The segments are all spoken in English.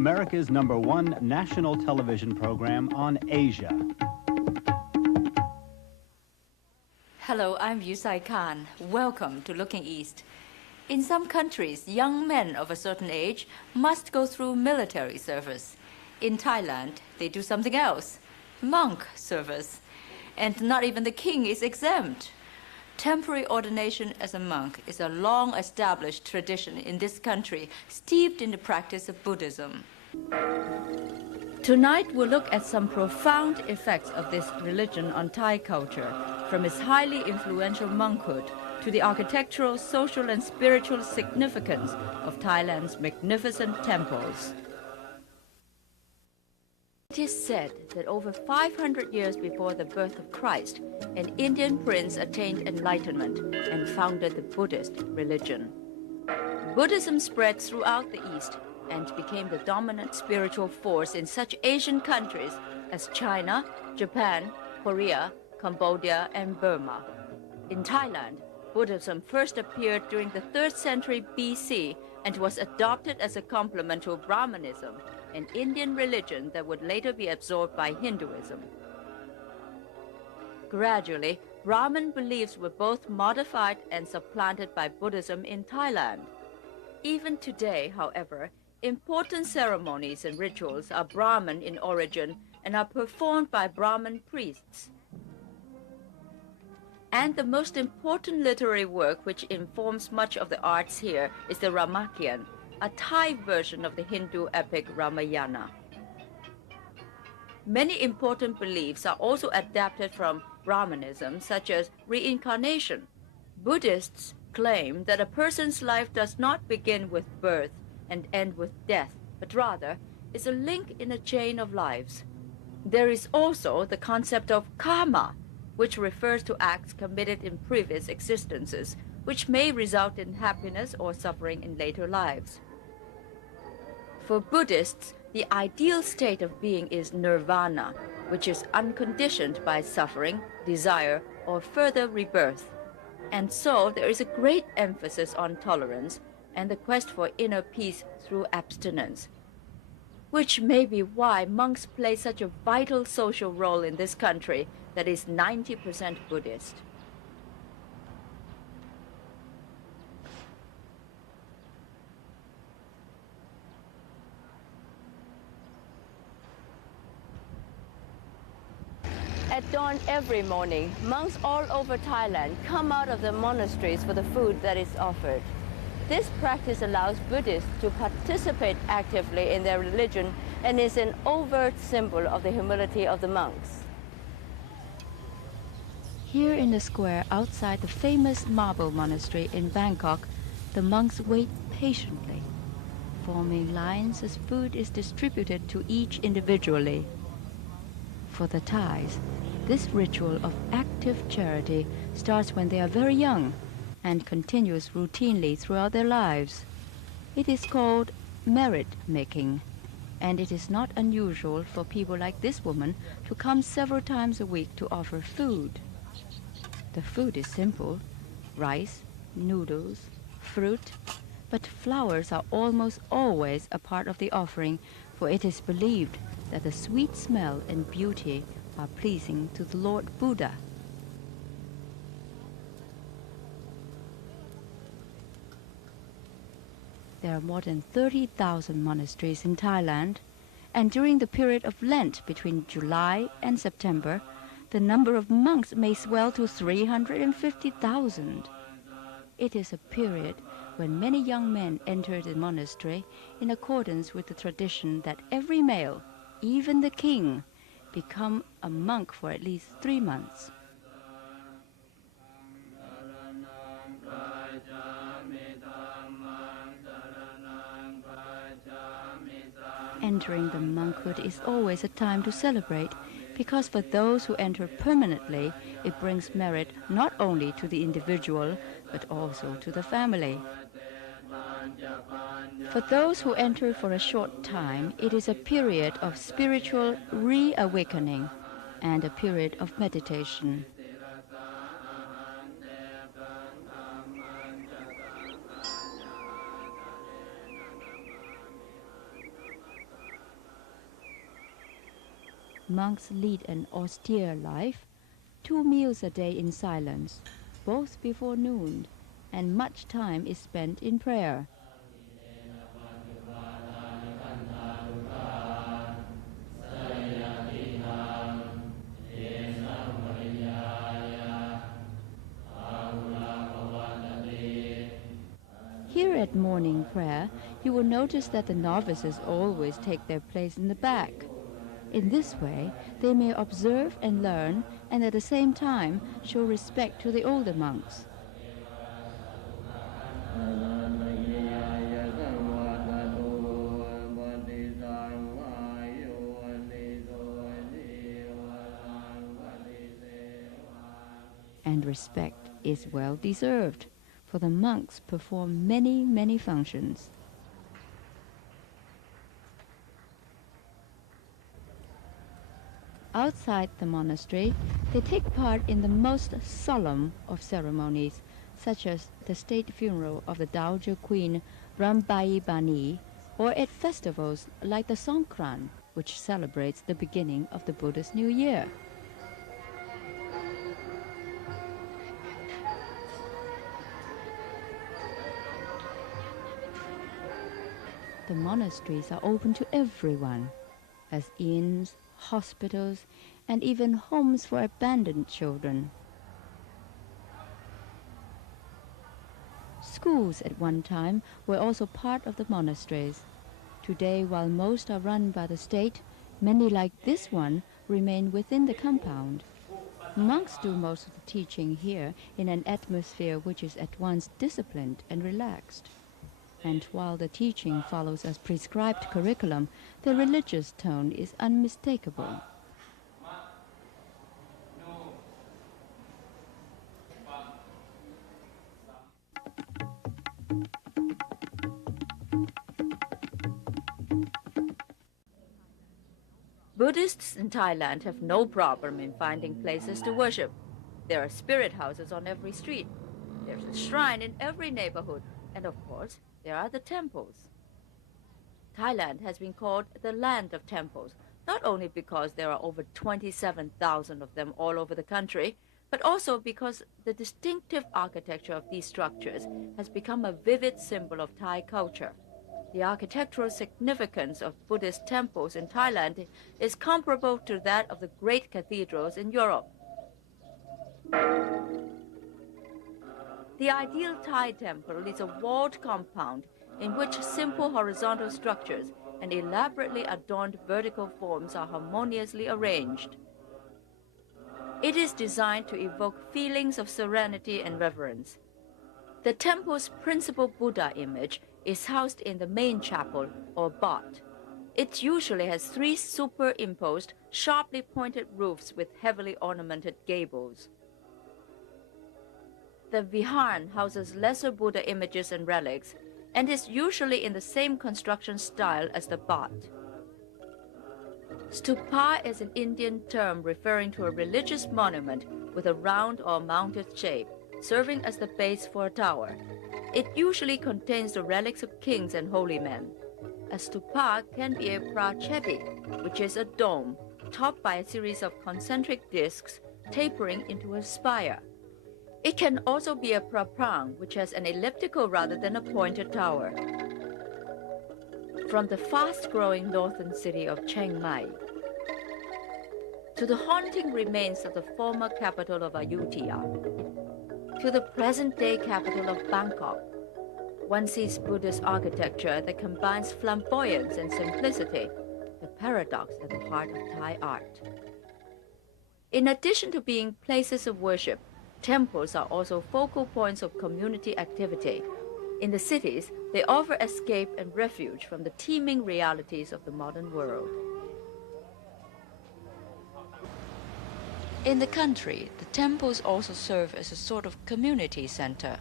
America's #1 national television program on Asia. Hello, I'm Yusai Khan. Welcome to Looking East. In some countries, young men of a certain age must go through military service. In Thailand, they do something else, monk service. And not even the king is exempt. Temporary ordination as a monk is a long-established tradition in this country, steeped in the practice of Buddhism. Tonight, we'll look at some profound effects of this religion on Thai culture, from its highly influential monkhood to the architectural, social, and spiritual significance of Thailand's magnificent temples. It is said that over 500 years before the birth of Christ, an Indian prince attained enlightenment and founded the Buddhist religion. Buddhism spread throughout the East and became the dominant spiritual force in such Asian countries as China, Japan, Korea, Cambodia, and Burma. In Thailand, Buddhism first appeared during the 3rd century BC and was adopted as a complement to Brahmanism, an Indian religion that would later be absorbed by Hinduism. Gradually, Brahmin beliefs were both modified and supplanted by Buddhism in Thailand. Even today, however, important ceremonies and rituals are Brahmin in origin and are performed by Brahmin priests. And the most important literary work which informs much of the arts here is the Ramakien, a Thai version of the Hindu epic Ramayana. Many important beliefs are also adapted from Brahmanism, such as reincarnation. Buddhists claim that a person's life does not begin with birth and end with death, but rather is a link in a chain of lives. There is also the concept of karma, which refers to acts committed in previous existences, which may result in happiness or suffering in later lives. For Buddhists, the ideal state of being is nirvana, which is unconditioned by suffering, desire, or further rebirth. And so there is a great emphasis on tolerance and the quest for inner peace through abstinence, which may be why monks play such a vital social role in this country that is 90% Buddhist. At dawn every morning, monks all over Thailand come out of the monasteries for the food that is offered. This practice allows Buddhists to participate actively in their religion and is an overt symbol of the humility of the monks. Here in the square outside the famous marble monastery in Bangkok, the monks wait patiently, forming lines as food is distributed to each individually. For the Thais, this ritual of active charity starts when they are very young and continues routinely throughout their lives. It is called merit making, and it is not unusual for people like this woman to come several times a week to offer food. The food is simple: rice, noodles, fruit, but flowers are almost always a part of the offering, for it is believed that the sweet smell and beauty are pleasing to the Lord Buddha. There are more than 30,000 monasteries in Thailand, and during the period of Lent between July and September, the number of monks may swell to 350,000. It is a period when many young men enter the monastery in accordance with the tradition that every male, even the king, become a monk for at least 3 months. Entering the monkhood is always a time to celebrate, because for those who enter permanently, it brings merit not only to the individual, but also to the family. For those who enter for a short time, it is a period of spiritual reawakening and a period of meditation. monks lead an austere life, 2 meals a day in silence, both before noon, and much time is spent in prayer. Here at morning prayer, you will notice that the novices always take their place in the back. In this way, they may observe and learn, and at the same time show respect to the older monks. And respect is well deserved, for the monks perform many, many functions. Outside the monastery, they take part in the most solemn of ceremonies, such as the state funeral of the Dowager Queen Rambai Bani, or at festivals like the Songkran, which celebrates the beginning of the Buddhist New Year. The monasteries are open to everyone, as inns, hospitals, and even homes for abandoned children. Schools at one time were also part of the monasteries. Today, while most are run by the state, many like this one remain within the compound. Monks do most of the teaching here in an atmosphere which is at once disciplined and relaxed. And while the teaching follows a prescribed curriculum, the religious tone is unmistakable. Buddhists in Thailand have no problem in finding places to worship. There are spirit houses on every street. There's a shrine in every neighborhood. And of course, there are the temples. Thailand has been called the land of temples, not only because there are over 27,000 of them all over the country, but also because the distinctive architecture of these structures has become a vivid symbol of Thai culture. The architectural significance of Buddhist temples in Thailand is comparable to that of the great cathedrals in Europe. The ideal Thai temple is a walled compound in which simple horizontal structures and elaborately adorned vertical forms are harmoniously arranged. It is designed to evoke feelings of serenity and reverence. The temple's principal Buddha image is housed in the main chapel, or bhat. It usually has 3 superimposed, sharply pointed roofs with heavily ornamented gables. The Viharan houses lesser Buddha images and relics, and is usually in the same construction style as the bhat. Stupa is an Indian term referring to a religious monument with a round or mounted shape, serving as the base for a tower. It usually contains the relics of kings and holy men. A stupa can be a prachepi, which is a dome, topped by a series of concentric discs tapering into a spire. It can also be a praprang, which has an elliptical rather than a pointed tower. From the fast-growing northern city of Chiang Mai to the haunting remains of the former capital of Ayutthaya, to the present-day capital of Bangkok, one sees Buddhist architecture that combines flamboyance and simplicity, the paradox at the heart of Thai art. In addition to being places of worship, temples are also focal points of community activity. In the cities, they offer escape and refuge from the teeming realities of the modern world. In the country, the temples also serve as a sort of community center,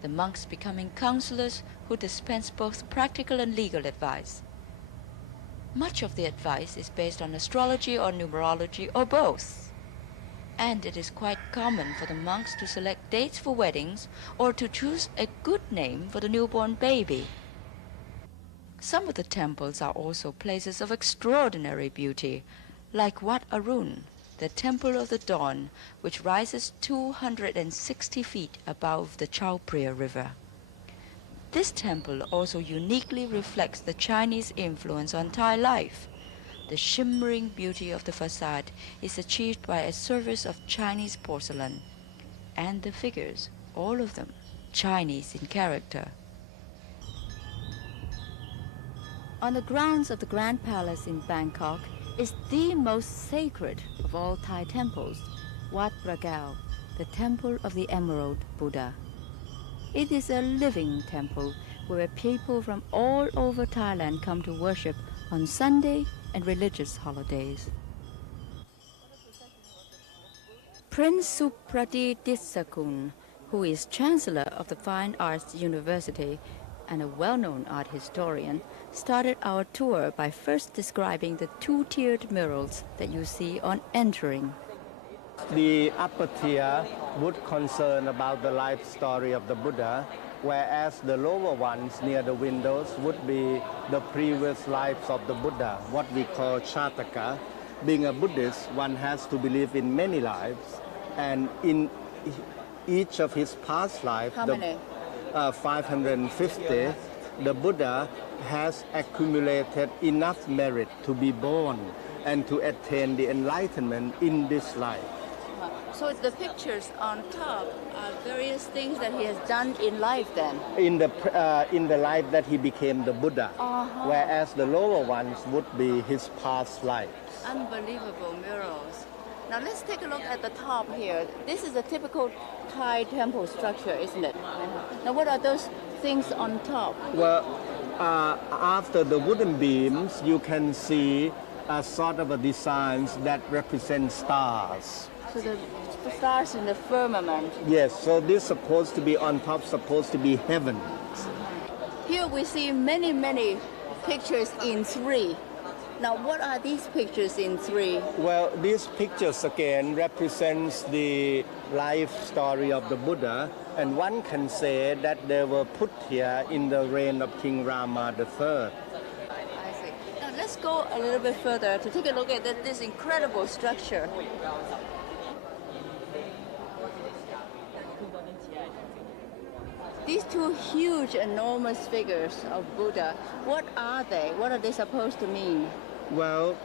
the monks becoming counselors who dispense both practical and legal advice. Much of the advice is based on astrology or numerology or both. And it is quite common for the monks to select dates for weddings or to choose a good name for the newborn baby. Some of the temples are also places of extraordinary beauty, like Wat Arun, the Temple of the Dawn, which rises 260 feet above the Chao Phraya River. This temple also uniquely reflects the Chinese influence on Thai life. The shimmering beauty of the facade is achieved by a service of Chinese porcelain, and the figures, all of them, Chinese in character. On the grounds of the Grand Palace in Bangkok is the most sacred of all Thai temples, Wat Phra Kaew, the Temple of the Emerald Buddha. It is a living temple where people from all over Thailand come to worship on Sunday and religious holidays. Prince Supradit Ditsakul, who is Chancellor of the Fine Arts University and a well-known art historian, started our tour by first describing the two-tiered murals that you see on entering. The upper tier would concern about the life story of the Buddha, whereas the lower ones near the windows would be the previous lives of the Buddha, what we call Chataka. Being a Buddhist, one has to believe in many lives, and in each of his past lives, 550, the Buddha has accumulated enough merit to be born and to attain the enlightenment in this life. So the pictures on top are various things that he has done in life then? In the life that he became the Buddha, whereas the lower ones would be his past lives. Unbelievable murals. Now let's take a look at the top here. This is a typical Thai temple structure, isn't it? Now what are those things on top? Well, after the wooden beams, you can see a sort of a designs that represent stars. So the stars in the firmament. Yes, so this supposed to be on top, supposed to be heaven. Here we see many, many pictures in three. Now what are these pictures in three? Well, these pictures again represents the life story of the Buddha, and one can say that they were put here in the reign of King Rama III. I see. Now let's go a little bit further to take a look at this incredible structure. These two huge, enormous figures of Buddha, what are they? What are they supposed to mean? Well,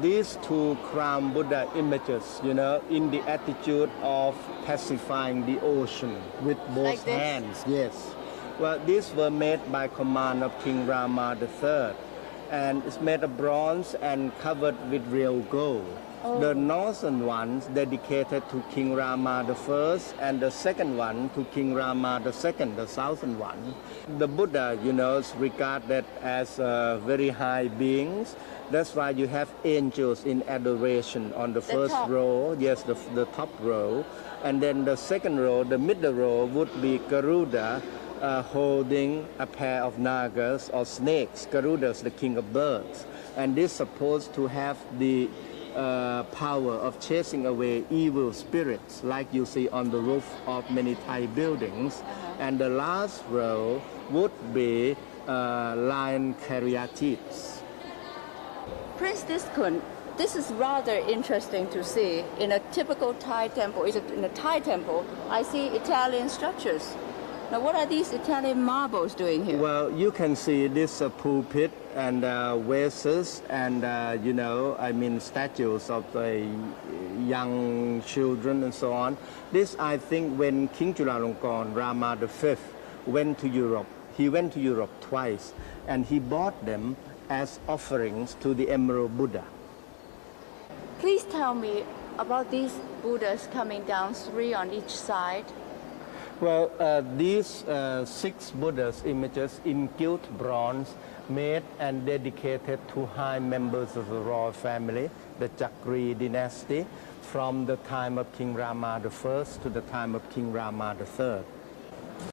these two crown Buddha images, in the attitude of pacifying the ocean with both like hands. Yes. Well, these were made by command of King Rama III, and it's made of bronze and covered with real gold. The northern ones dedicated to King Rama I, and the second one to King Rama II, the southern one. The Buddha, is regarded as very high beings. That's why you have angels in adoration on the first row. Yes, the top row. And then the second row, the middle row, would be Garuda holding a pair of nagas or snakes. Garuda is the king of birds. And this is supposed to have the power of chasing away evil spirits, like you see on the roof of many Thai buildings. And the last row would be lion caryatids. Prince Ditsakul, this is rather interesting to see. In a typical Thai temple, in a Thai temple, I see Italian structures. Now what are these Italian marbles doing here? Well, you can see this pulpit and vases and, statues of the young children and so on. This, I think, when King Chulalongkorn Rama V went to Europe, he went to Europe twice, and he bought them as offerings to the Emerald Buddha. Please tell me about these Buddhas coming down, three on each side. Well, these 6 Buddhas images in gilt bronze made and dedicated to high members of the royal family, the Chakri dynasty, from the time of King Rama I to the time of King Rama III.